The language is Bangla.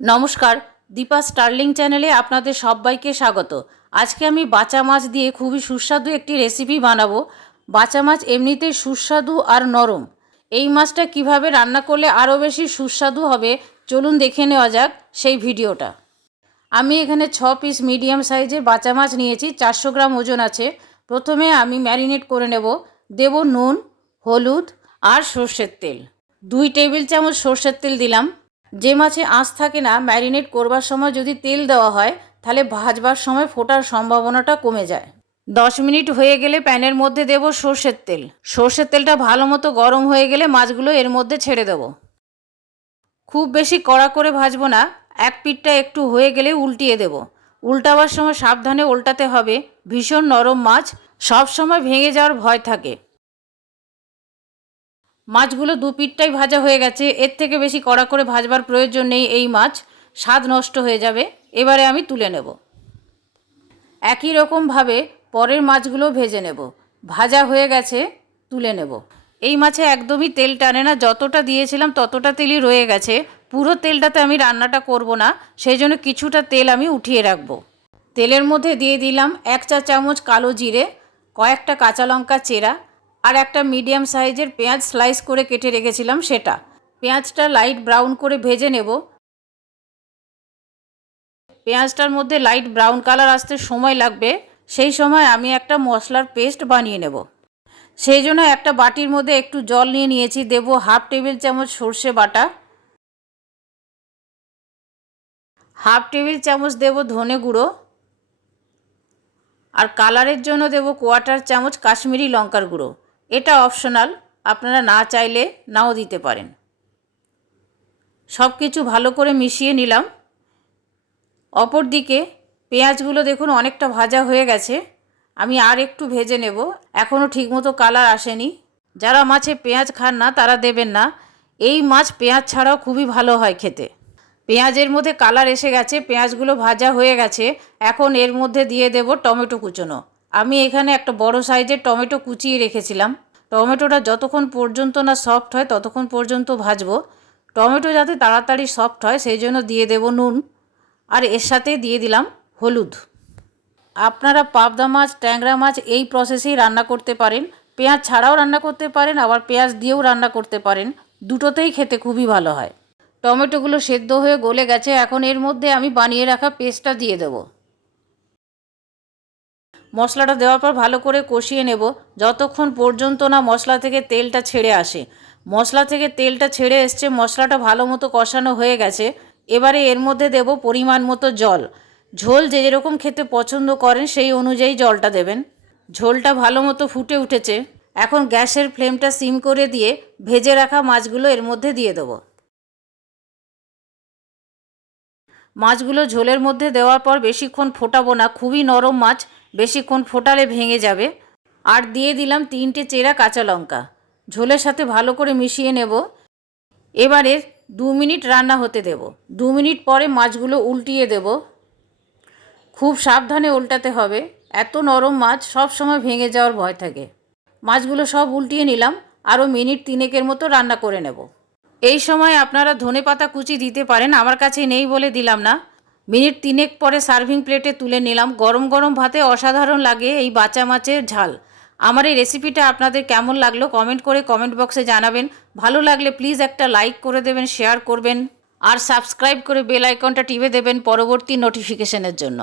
নমস্কার, দীপা স্টার্লিং চ্যানেলে আপনাদের সবাইকে স্বাগত। আজকে আমি বাচা মাছ দিয়ে খুবই সুস্বাদু একটি রেসিপি বানাবো। বাচা মাছ এমনিতেই সুস্বাদু আর নরম। এই মাছটা কিভাবে রান্না করলে আরও বেশি সুস্বাদু হবে চলুন দেখে নেওয়া যাক সেই ভিডিওটা। আমি এখানে 6 পিস মিডিয়াম সাইজের বাচা মাছ নিয়েছি, 400 গ্রাম ওজন আছে। প্রথমে আমি ম্যারিনেট করে নেব। দেব নুন, হলুদ আর সর্ষের তেল। 2 টেবিল চামচ সর্ষের তেল দিলাম। যে মাছে আঁশ থাকে না, ম্যারিনেট করবার সময় যদি তেল দেওয়া হয় তাহলে ভাজবার সময় ফোটার সম্ভাবনাটা কমে যায়। 10 মিনিট হয়ে গেলে প্যানের মধ্যে দেব সর্ষের তেল। সর্ষের তেলটা ভালো মতো গরম হয়ে গেলে মাছগুলো এর মধ্যে ছেড়ে দেব। খুব বেশি কড়া করে ভাজবো না, এক পিঠটা একটু হয়ে গেলে উল্টিয়ে দেব। উল্টাবার সময় সাবধানে উল্টাতে হবে, ভীষণ নরম মাছ, সব সময় ভেঙে যাওয়ার ভয় থাকে। মাছগুলো 2 পিঠটাই ভাজা হয়ে গেছে, এর থেকে বেশি কড়া করে ভাজবার প্রয়োজন নেই, এই মাছ স্বাদ নষ্ট হয়ে যাবে। এবারে আমি তুলে নেব। একই রকমভাবে পরের মাছগুলো ভেজে নেব। ভাজা হয়ে গেছে, তুলে নেব। এই মাছে একদমই তেল টানে না, যতটা দিয়েছিলাম ততটা তেলই রয়ে গেছে। পুরো তেলটাতে আমি রান্নাটা করব না, সেই জন্য কিছুটা তেল আমি উঠিয়ে রাখবো। তেলের মধ্যে দিয়ে দিলাম 1 চা চামচ কালো জিরে, কয়েকটা কাঁচা লঙ্কা চেরা আর একটা মিডিয়াম সাইজের পেঁয়াজ স্লাইস করে কেটে রেখেছিলাম সেটা। পেঁয়াজটা লাইট ব্রাউন করে ভেজে নেব। পেঁয়াজটার মধ্যে লাইট ব্রাউন কালার আসতে সময় লাগবে, সেই সময় আমি একটা মশলার পেস্ট বানিয়ে নেব। সেই জন্য একটা বাটির মধ্যে একটু জল নিয়ে নিয়েছি। দেব 1/2 টেবিল চামচ সর্ষে বাটা, 1/2 টেবিল চামচ দেব ধনে গুঁড়ো, আর কালারের জন্য দেব 1/4 চামচ কাশ্মীরি লঙ্কার গুঁড়ো। এটা অপশনাল, আপনারা না চাইলে নাও দিতে পারেন। সব কিছু ভালো করে মিশিয়ে নিলাম। অপর দিকে পেঁয়াজগুলো দেখুন অনেকটা ভাজা হয়ে গেছে, আমি আর একটু ভেজে নেব। এখনও ঠিকমতো কালার আসেনি। যারা মাছে পেঁয়াজ খান না তারা দেবেন না, এই মাছ পেঁয়াজ ছাড়াও খুবই ভালো হয় খেতে। পেঁয়াজের মধ্যে কালার এসে গেছে, পেঁয়াজগুলো ভাজা হয়ে গেছে। এখন এর মধ্যে দিয়ে দেব টমেটো কুচোনো। আমি এখানে একটা বড় সাইজের টমেটো কুচিয়ে রেখেছিলাম। টমেটোটা যতক্ষণ পর্যন্ত না সফট হয় ততক্ষণ পর্যন্ত ভাজবো। টমেটো যাতে তাড়াতাড়ি সফট হয় সেই জন্য দিয়ে দেব নুন, আর এর সাথে দিয়ে দিলাম হলুদ। আপনারা পাবদা মাছ, ট্যাংরা মাছ এই প্রসেসেই রান্না করতে পারেন। পেঁয়াজ ছাড়াও রান্না করতে পারেন, আবার পেঁয়াজ দিয়েও রান্না করতে পারেন। দুটোতেই খেতে খুবই ভালো হয়। টমেটোগুলো সেদ্ধ হয়ে গলে গেছে, এখন এর মধ্যে আমি বানিয়ে রাখা পেস্টটা দিয়ে দেব। মশলাটা দেওয়ার পর ভালো করে কষিয়ে নেব যতক্ষণ পর্যন্ত না মশলা থেকে তেলটা ছেড়ে আসে। মশলা থেকে তেলটা ছেড়ে এসছে, মশলাটা ভালো মতো কষানো হয়ে গেছে। এবারে এর মধ্যে দেব পরিমাণ মতো জল। ঝোল যে যেরকম খেতে পছন্দ করেন সেই অনুযায়ী জলটা দেবেন। ঝোলটা ভালো মতো ফুটে উঠেছে, এখন গ্যাসের ফ্লেমটা সিম করে দিয়ে ভেজে রাখা মাছগুলো এর মধ্যে দিয়ে দেবো। মাছগুলো ঝোলের মধ্যে দেওয়ার পর বেশিক্ষণ ফোটাবো না, খুবই নরম মাছ, বেশিক্ষণ ফোটালে ভেঙে যাবে। আর দিয়ে দিলাম 3টে চেরা কাঁচা লঙ্কা। ঝোলের সাথে ভালো করে মিশিয়ে নেব। এবারে 2 মিনিট রান্না হতে দেব। 2 মিনিট পরে মাছগুলো উল্টিয়ে দেব। খুব সাবধানে উল্টাতে হবে, এত নরম মাছ সব সময় ভেঙে যাওয়ার ভয় থাকে। মাছগুলো সব উল্টিয়ে নিলাম, আরও মিনিট 3 মতো রান্না করে নেব। এই সময় আপনারা ধনেপাতা কুচি দিতে পারেন, আমার কাছে নেই বলে দিলাম না। মিনিট 3 পরে সার্ভিং প্লেটে তুলে নিলাম। গরম গরম ভাতে অসাধারণ লাগে এই বাচা মাছের ঝাল। আমার এই রেসিপিটা আপনাদের কেমন লাগলো কমেন্ট করে কমেন্ট বক্সে জানাবেন। ভালো লাগলে প্লিজ একটা লাইক করে দেবেন, শেয়ার করবেন আর সাবস্ক্রাইব করে বেল আইকনটা টিপে দেবেন পরবর্তী নোটিফিকেশনের জন্য।